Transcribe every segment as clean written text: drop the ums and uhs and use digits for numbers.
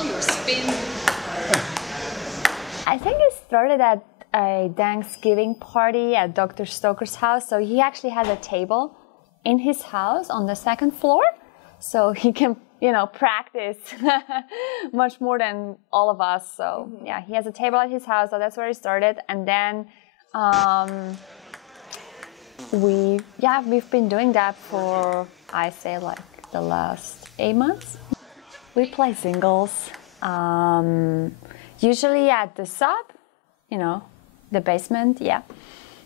all your spin? I think it started at a Thanksgiving party at Dr. Stoker's house. So he actually has a table in his house on the second floor. So he can, you know, practice much more than all of us. So yeah, he has a table at his house. So that's where it started. And then we've been doing that for, I say, like the last 8 months. We play singles, usually at the sub, you know, the basement, yeah,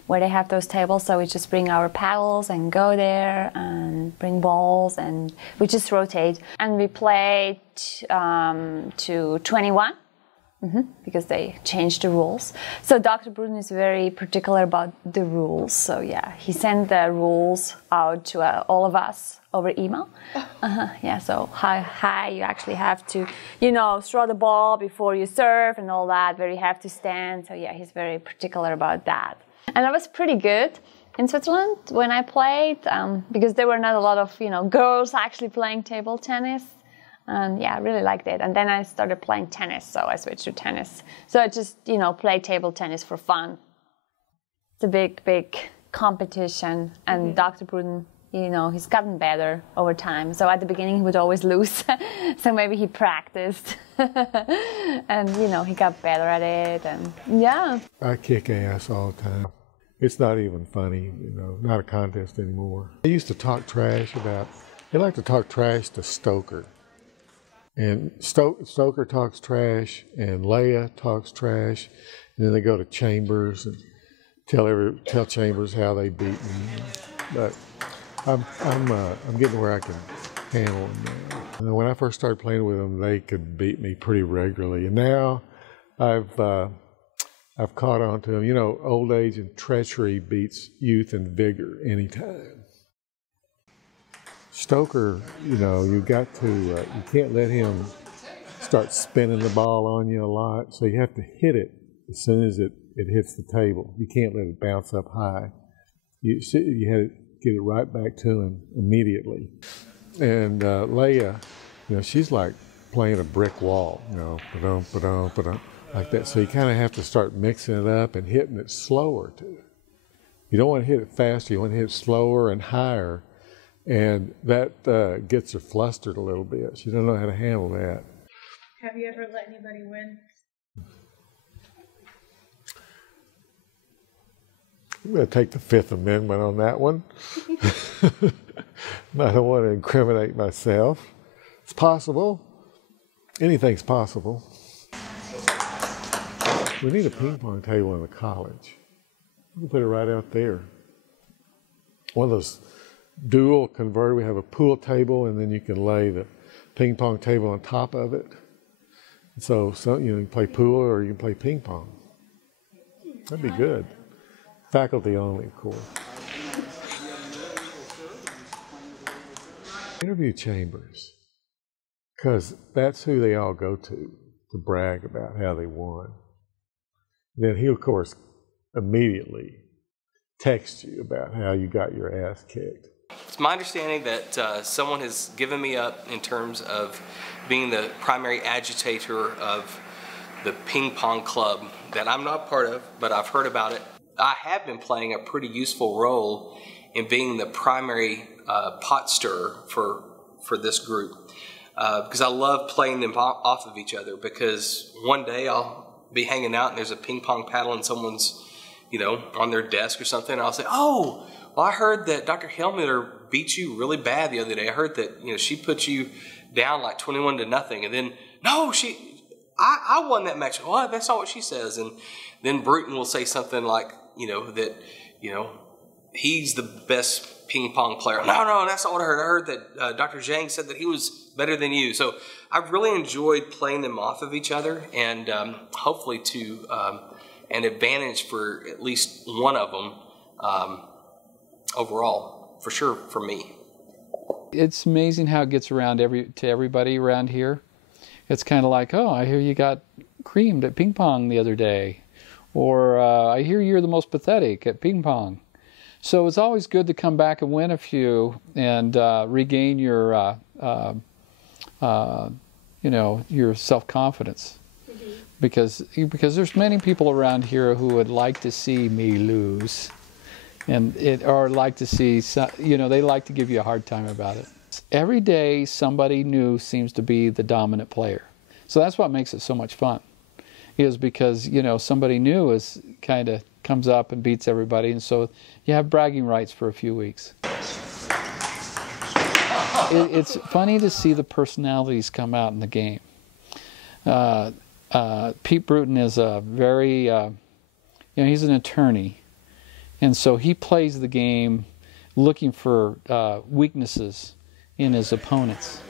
where they have those tables. So we just bring our paddles and go there and bring balls, and we just rotate. And we play to 21. Because they changed the rules. So Dr. Brewton is very particular about the rules. So yeah, he sent the rules out to all of us over email. Yeah, so how high you actually have to, you know, throw the ball before you serve and all that, where you have to stand. So yeah, he's very particular about that. And I was pretty good in Switzerland when I played, because there were not a lot of, you know, girls actually playing table tennis. And yeah, I really liked it. And then I started playing tennis, so I switched to tennis. So I just, you know, play table tennis for fun. It's a big, big competition. And Dr. Brewton, you know, he's gotten better over time. So at the beginning, he would always lose. So maybe he practiced. And, you know, he got better at it. And yeah. I kick ass all the time. It's not even funny, you know, not a contest anymore. I used to talk trash about, they like to talk trash to Stoker. And Stoker talks trash, and Lea talks trash, and then they go to Chambers and tell Chambers how they beat me. But I'm getting where I can handle them now. And when I first started playing with them, they could beat me pretty regularly, and now I've caught on to them. You know, old age and treachery beats youth and vigor anytime. Stoker, you know, you can't let him start spinning the ball on you a lot, so you have to hit it as soon as it hits the table. You can't let it bounce up high. You had to get it right back to him immediately. And Lea, you know, she's like playing a brick wall, you know, ba-dum, ba-dum, ba-dum, like that. So you kind of have to start mixing it up and hitting it slower too. You don't want to hit it faster, you want to hit it slower and higher. And that gets her flustered a little bit. She doesn't know how to handle that. Have you ever let anybody win? I'm going to take the Fifth Amendment on that one. I don't want to incriminate myself. It's possible. Anything's possible. We need a ping pong table in the college. We can put it right out there. One of those dual converter. We have a pool table, and then you can lay the ping pong table on top of it. So you know, you can play pool or you can play ping pong. That'd be good. Faculty only, of course. Interview Chambers, because that's who they all go to brag about how they won. Then he, of course, immediately text you about how you got your ass kicked. It's my understanding that someone has given me up in terms of being the primary agitator of the ping pong club that I'm not part of, but I've heard about it. I have been playing a pretty useful role in being the primary pot stirrer for this group because I love playing them off of each other, because one day I'll be hanging out and there's a ping pong paddle in someone's, you know, on their desk or something, and I'll say, oh, well, I heard that Dr. Hellmueller beat you really bad the other day. I heard that, you know, she put you down like 21-0, and then, no, I won that match. Well, that's not what she says. And then Brewton will say something like, you know, that, you know, he's the best ping pong player. No, that's not what I heard. I heard that Dr. Zhang said that he was better than you. So I've really enjoyed playing them off of each other, and hopefully to an advantage for at least one of them overall, for sure, for me. It's amazing how it gets around to everybody around here. It's kind of like, oh, I hear you got creamed at ping pong the other day. Or I hear you're the most pathetic at ping pong. So it's always good to come back and win a few and regain your you know, your self-confidence. Because there's many people around here who would like to see me lose, or like to see, you know, they like to give you a hard time about it. Every day somebody new seems to be the dominant player. So that's what makes it so much fun, is because, you know, somebody new is kind of comes up and beats everybody, and so you have bragging rights for a few weeks. It's funny to see the personalities come out in the game. Pete Brewton is a very, you know, he's an attorney, and so he plays the game looking for weaknesses in his opponents,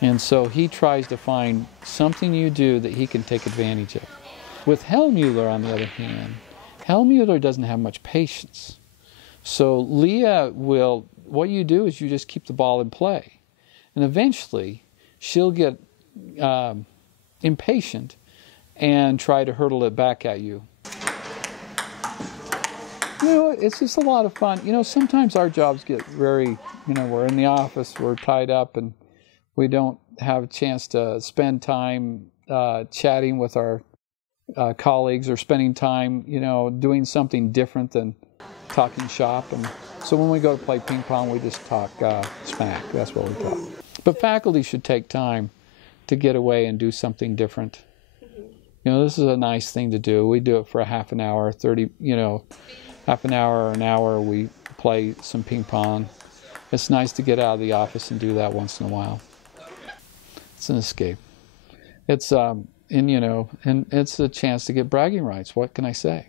and so he tries to find something you do that he can take advantage of. With Hellmueller, on the other hand, Hellmueller doesn't have much patience, so Lea will, what you do is you just keep the ball in play, and eventually she'll get impatient and try to hurdle it back at you. You know, it's just a lot of fun. You know, sometimes our jobs get very, you know, we're in the office, we're tied up, and we don't have a chance to spend time chatting with our colleagues, or spending time, you know, doing something different than talking shop. And so when we go to play ping pong, we just talk smack. That's what we talk. But faculty should take time to get away and do something different. You know, this is a nice thing to do. We do it for a half an hour, 30, you know, half an hour or an hour, we play some ping pong. It's nice to get out of the office and do that once in a while. It's an escape. It's, and you know, and it's a chance to get bragging rights. What can I say?